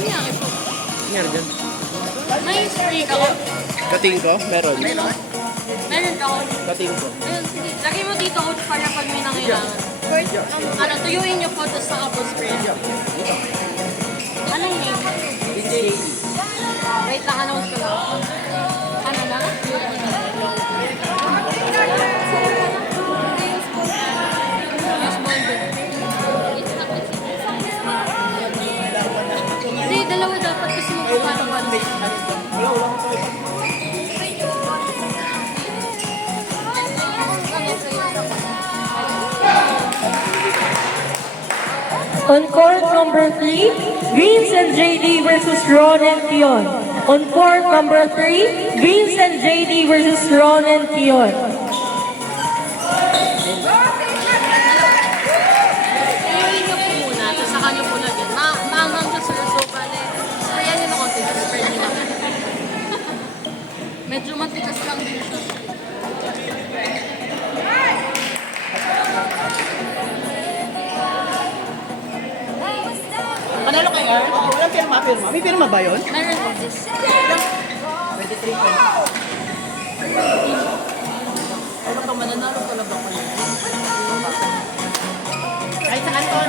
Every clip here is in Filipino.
Ano yan? Ito? Meron dyan. May spray ka ko? Kating ko? Meron. Meron ka ko? Kating ko. Ayun, sige. Lagay mo dito coach para pag may nangailangan. Ano, tuyuin niyo po tapos sa apple spray. Anong name? Wait lang, anong ko lang. Ano na? Use bonder. Hindi, dalawa dapat kasi magpapalawan. On court number 3, Greens and JD versus Ron and Kion. On court number 3, Greens and JD versus Ron and Kion. Tuyuin niyo po muna, tapos saka niyo po lagyan. Maangang to sir, so bale, sprayan niyo na konti, tapos spray niyo lang. Medyo matigas lang din siya. Panalo kayo? Walang pirma. May pirma ba yun? Meron po. 23 ko. Ano pa, mananalo ka lang ba ko yun? Ay, sa Anton.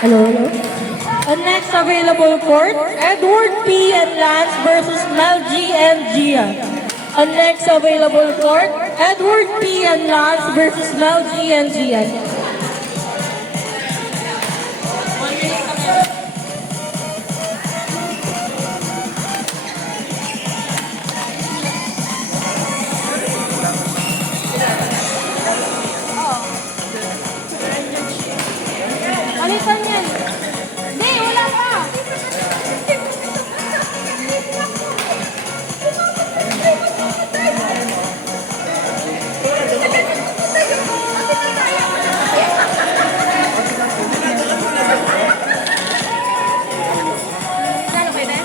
Hello. On next available court, Edward P. and Lance versus Mel G. and Gia. On next available court, Edward P. and Lance versus Mel G. and Gia. Alitan yan. Hindi, wala pa. Lalo kayo na?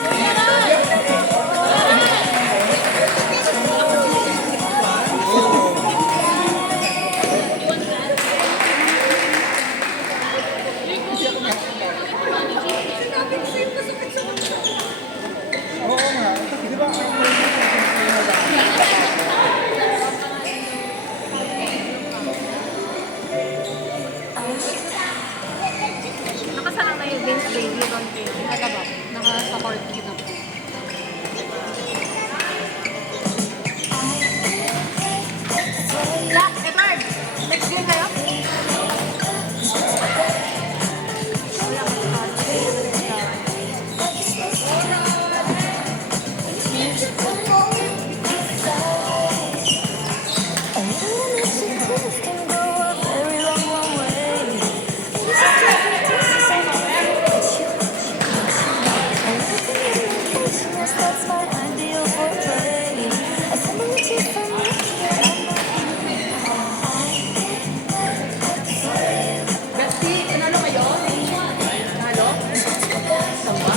Nakasalang na yung Vince Baby doon kayo. Nakaba. Naka-support kita po. Jack, Edward! Next game kayo? Bestie, nanalo kayo? Nanalo? Samba?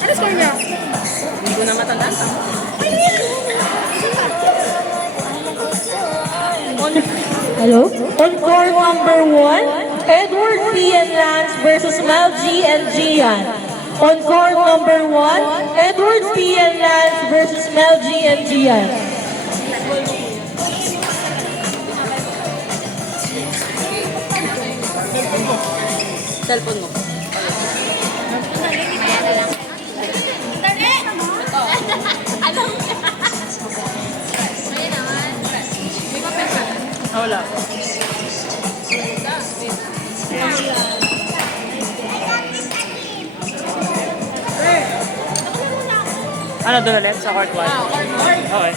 Ano score niya? Hindi ko na matandaan. Hello? On court number 1, Edward P. and Lance versus Mel G. and Gian. On court number 1, Edward P. and Lance versus Mel G. and Gian. Cellphone mo. Wala. Ano doon ulit? Sa court 1? Okay.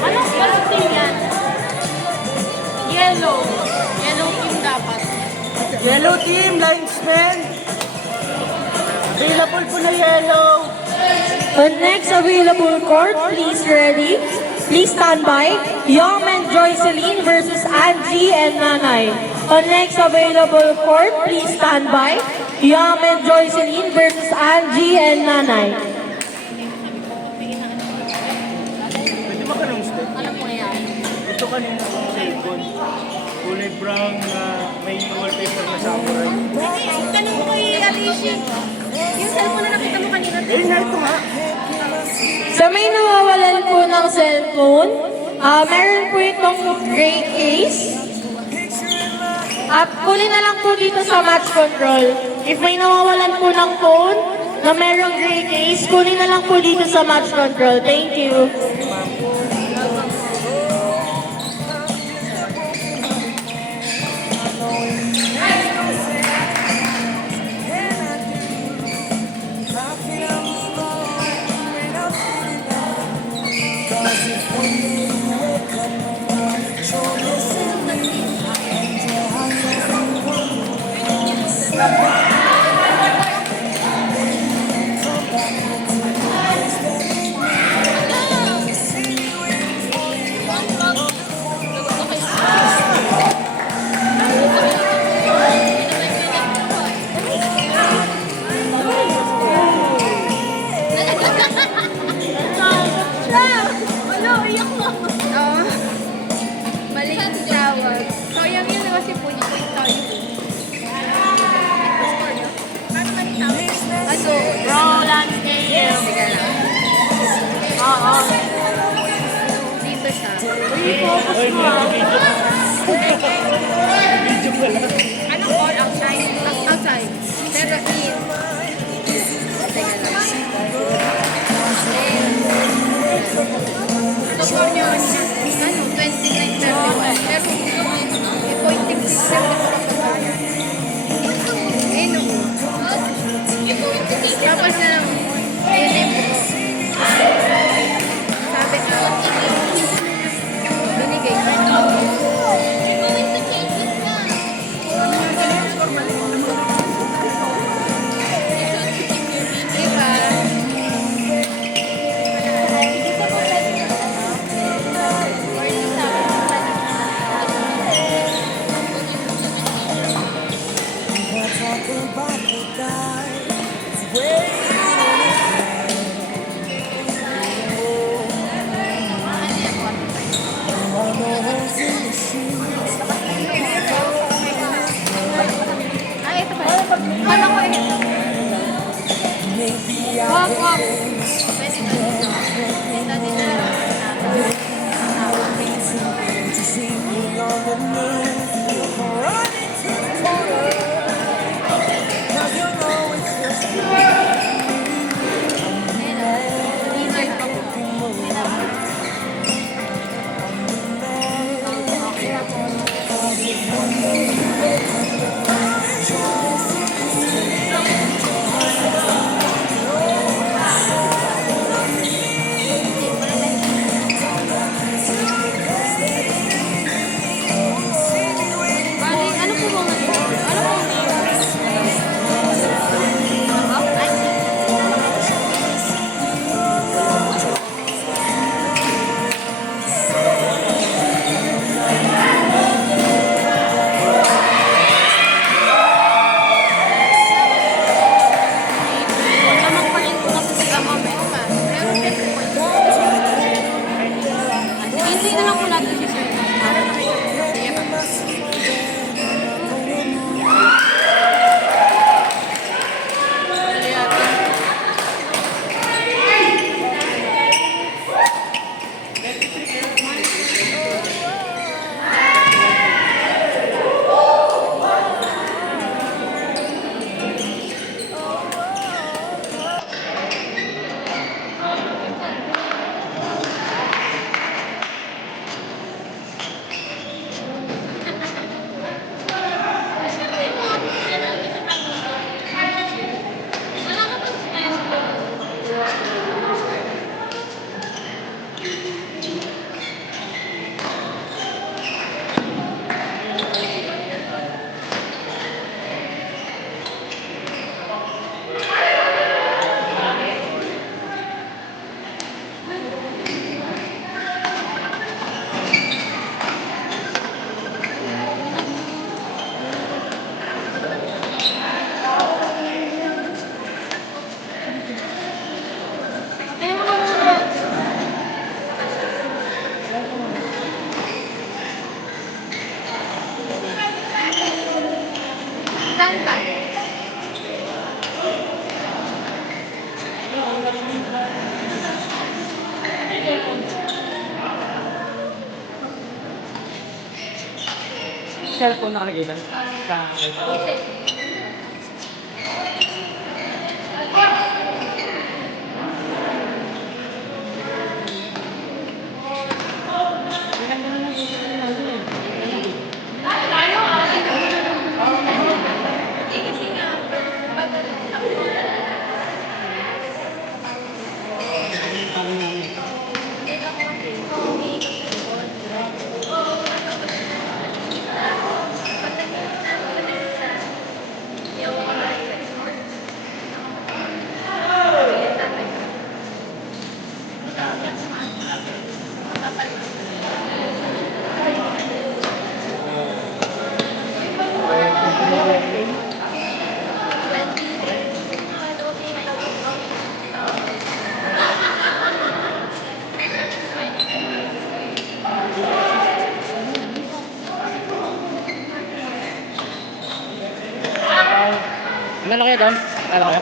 Anong color team yan? Yellow. Yellow team dapat. Yellow team, linesman. Available po na yellow. On next available court, please ready. please stand by. Yom and Joyceline versus Angie and Nanay. On next available court, please stand by. Yom and Joyceline versus Angie and Nanay. Pwede ba kanong step? Ano po yan? Ito kanina sa cellphone. Kulay brown na may wallpaper na samurai. Ganun mo kay Alicia. Yung cellphone na nakita mo kanina. Eh, na ito nga. Sa may nawawalan po ng cellphone, meron po itong gray case. Kunin na lang po dito sa match control. If may nawawalan po ng phone na merong gray case, kunin na lang po dito sa match control. Thank you. Balik ang tawag. So, yung yun kasi po niya, point tayo. Ano? Roland Stadium. Sige lang. Oo. Dito siya. Ay, may video pala. Ano all outside? Outside. Pero in. Teka lang. Ito po niyo, ano, 29.31. Pero may pointing system ito kapag eh, no. Tapos na lang, ayun na yung buko. Sabi ka, binigay ko. Diba? Ay, ito ba? Ano ko yun? Wag, wag. Pwede ba dito? Dito, dito. Bali, ano po bang ano po Tamang pa rin po kasi sila mamaya pa. Pero syempre po, hindi na lang po natin si Sir. Sige pa. Saan ka? Cellphone nakakita. Ano kayo doon? Ano kayo?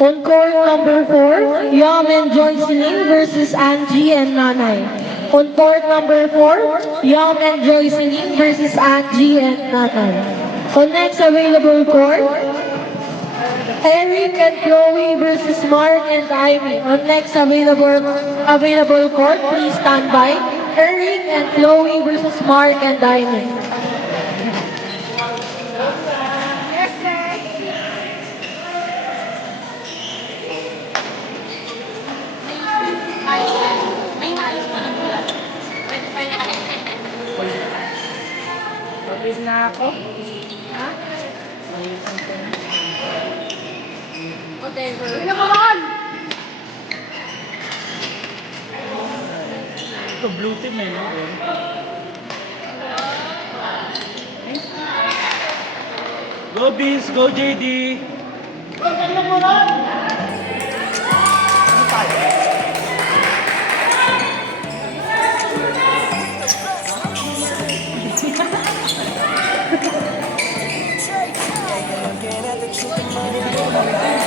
On court number 4, Yam and Joycelyn versus Angie and Nanay. On court number 4, Yam and Joycelyn versus Angie and Nanay. On next available court, Eric and Chloe versus Mark and Ivy. On next available court, please stand by. Eric and Chloe versus Mark and Ivy. Pagpis na ako. Whatever. Naman! Ito, blue team eh, no? Go Beans, go JD!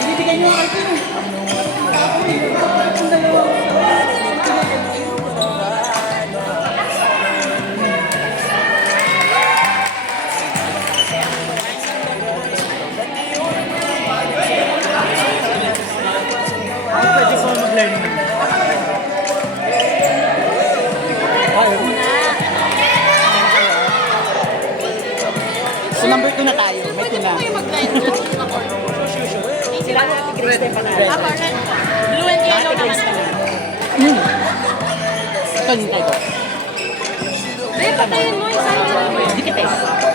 Binibigyan niyo ang akin. Pwede ko mag-learn. So number 2 na tayo. May 2 na. Sila na natin Kristen pa na. Blue and yellow naman. Ito, hintay ko. Be, patayin mo. Isang yun. Dikit eh.